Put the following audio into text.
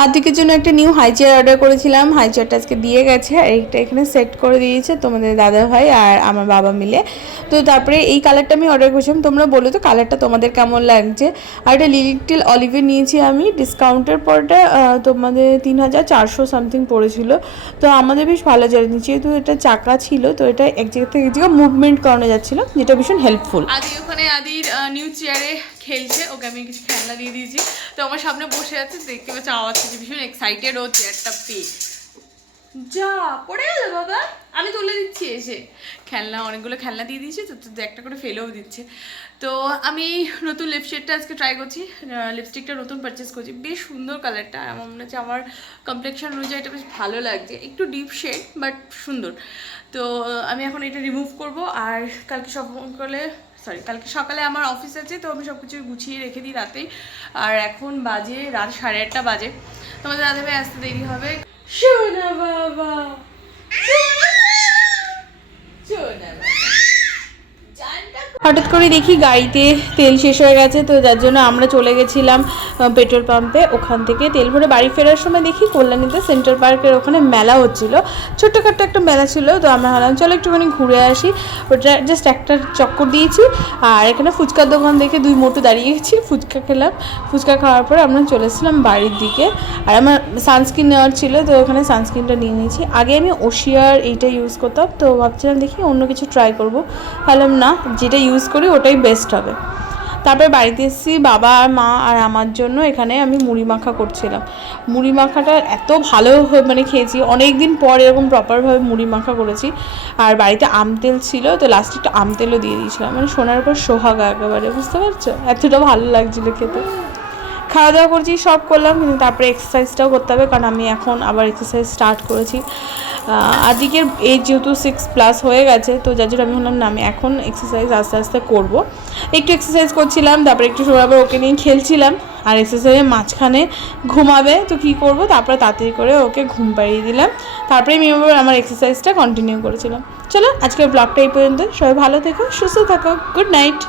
আদিকের জন্য একটা new high chair order করেছিলাম, হাই চেয়ারটা আজকে দিয়ে গেছে আর এইটা এখানে সেট করে দিয়েছে তোমাদের দাদা ভাই আর আমার বাবা মিলে। তো তারপরে এই কালারটা আমি অর্ডার করেছিলাম, তোমরা বলো তো কালারটা তোমাদের কেমন লাগছে। আর এটা লিটিল অলিভে নিয়েছি আমি, ডিসকাউন্টের পরটা তোমাদের 3400 সামথিং পড়েছিল। তো আমাদের বেশ ভালো জানি, যেহেতু এটা চাকা ছিল তো এটা এক জায়গা থেকে এক জায়গায় মুভমেন্ট করানো যাচ্ছিল, যেটা ভীষণ হেল্পফুল। আদি ওখানে আদির নিউ চেয়ারে খেলছে, ওকে আমি কিছু খেলনা দিয়ে দিয়েছি, তো আমার সামনে বসে আছে, দেখতে পাচ্ছি আওয়াজ থেকে ভীষণ এক্সাইটেড ও চেয়ারটা পেয়ে। যা পড়ে গেল বাবা, আমি তুলে দিচ্ছি এসে। খেলনা অনেকগুলো খেলনা দিয়ে দিয়েছি তো, একটা করে ফেলেও দিচ্ছে। তো আমি নতুন লিপস্টিকটা আজকে ট্রাই করছি, লিপস্টিকটা নতুন পারচেস করছি, বেশ সুন্দর কালারটা, আমার মনে হচ্ছে আমার কমপ্লেকশন অনুযায়ী এটা বেশ ভালো লাগছে, একটু ডিপ শেড বাট সুন্দর। তো আমি এখন এটা রিমুভ করব, আর কালকে সকালে আমার অফিস আছে, তো আমি সব কিছু গুছিয়ে রেখে দিই রাতেই। আর এখন বাজে রাত 8:30 বাজে, তোমাদের দাদাভাই আসতে দেরি হবে। শোনা বাবা, হঠাৎ করে দেখি গাড়িতে তেল শেষ হয়ে গেছে, তো যার জন্য আমরা চলে গেছিলাম পেট্রোল পাম্পে। ওখান থেকে তেল ভরে বাড়ি ফেরার সময় দেখি কল্যাণীতে সেন্ট্রাল পার্কের ওখানে মেলা হচ্ছিলো, ছোট্টখাট্ট একটা মেলা ছিল। তো আমরা ভাবলাম চলো একটুখানি ঘুরে আসি, ওটা জাস্ট একটা চক্কর দিয়েছি। আর এখানে ফুচকার দোকান দেখে 2 মোটু দাঁড়িয়ে গেছি, ফুচকা খেলাম। ফুচকা খাওয়ার পরে আমরা চলে এসেছিলাম বাড়ির দিকে। আর আমার সানস্ক্রিন নেওয়ার ছিল, তো ওখানে সানস্ক্রিনটা নিয়ে নিয়েছি। আগে আমি ওশিয়ার এইটা ইউজ করতাম, তো ভাবছিলাম দেখি অন্য কিছু ট্রাই করবো, ভাবলাম না যেটা ইউজ করি ওটাই বেস্ট হবে। তারপরে বাড়িতে এসেছি, বাবা আর মা আর আমার জন্য এখানে আমি মুড়ি মাখা করছিলাম। মুড়ি মাখাটা এত ভালো মানে খেয়েছি, অনেক দিন পর এরকম প্রপারভাবে মুড়ি মাখা করেছি। আর বাড়িতে আমতেল ছিল, তো লাস্টে একটু আমতেলও দিয়ে দিয়েছিলাম, মানে শোনার পর সোহাগা একেবারে, বুঝতে পারছো এতটা ভালো লাগছিলো খেতে। খাওয়া দাওয়া করছি, সব করলাম, কিন্তু তারপরে এক্সারসাইজটাও করতে হবে, কারণ আমি এখন আবার এক্সারসাইজ স্টার্ট করেছি। আদিকের এজ যেহেতু 6+ হয়ে গেছে, তো যার জন্য আমি ভাবলাম না, আমি এখন এক্সারসাইজ আস্তে আস্তে করবো। একটু এক্সারসাইজ করছিলাম, তারপরে একটু সময় আবার ওকে নিয়ে খেলছিলাম। আর এক্সারসাইজের মাঝখানে ঘুমাবে, তো কী করবো, তারপরে তাড়াতাড়ি করে ওকে ঘুম পাড়িয়ে দিলাম। তারপরে আমি আবার আমার এক্সারসাইজটা কন্টিনিউ করেছিলাম। চলো আজকের ব্লগটা এই পর্যন্ত, সবাই ভালো থেকো, সুস্থ থাকো, গুড নাইট।